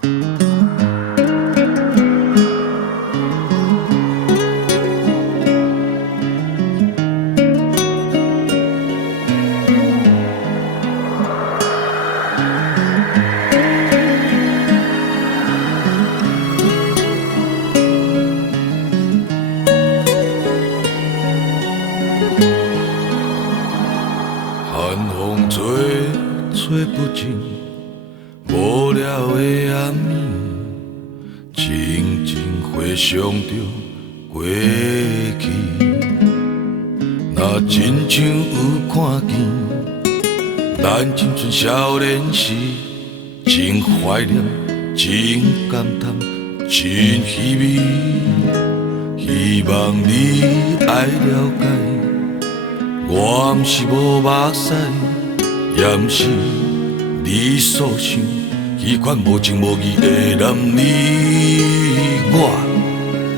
寒风吹，吹不尽无聊的暗暝，静静回想着过去。若亲像有看见，咱青春少年时，真怀念，真感叹，真稀微。希望你爱了解。我毋是无目屎，也毋是你所想迄款无情无义的男儿。我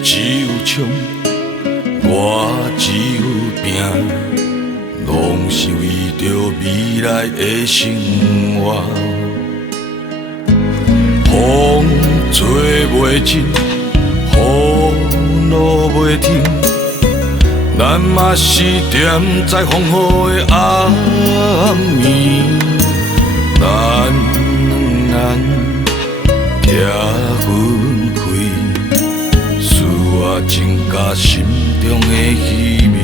只有冲，我只有拼，拢是为着未来的生活。风吹袂尽，雨落袂停。咱嘛是踮在风雨的暗暝，咱两人拆分开，使我增加心中的稀微。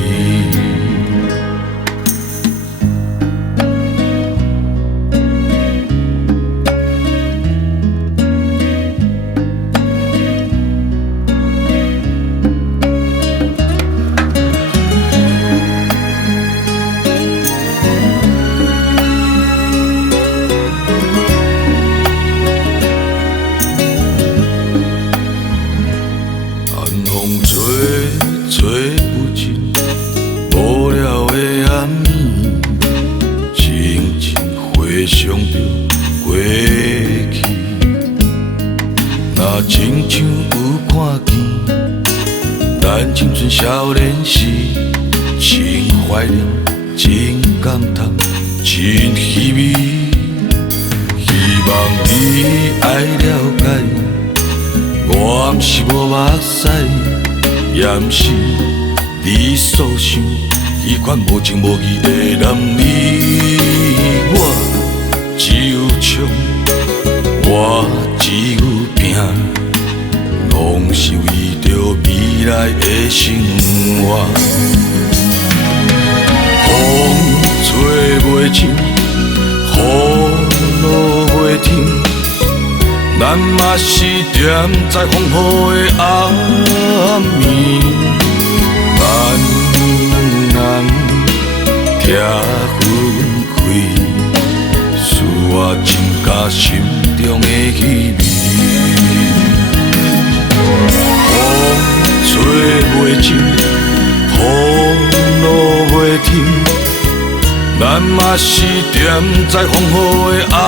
吹不尽无聊的暗暝，静静回想着过去。若亲像有看见，咱青春少年时，真怀念，真感叹，真稀微。希望你爱了解，我毋是无目屎。也毋是你所想迄款无情无义的男儿。我只有冲，我只有拼，拢是为着未来的生活。风吹袂尽，雨落袂停。咱嘛是踮在风雨的暗暝，咱两人拆分开，使我增加心中的稀微。风吹袂尽，雨落袂停，咱嘛是踮在风雨的暗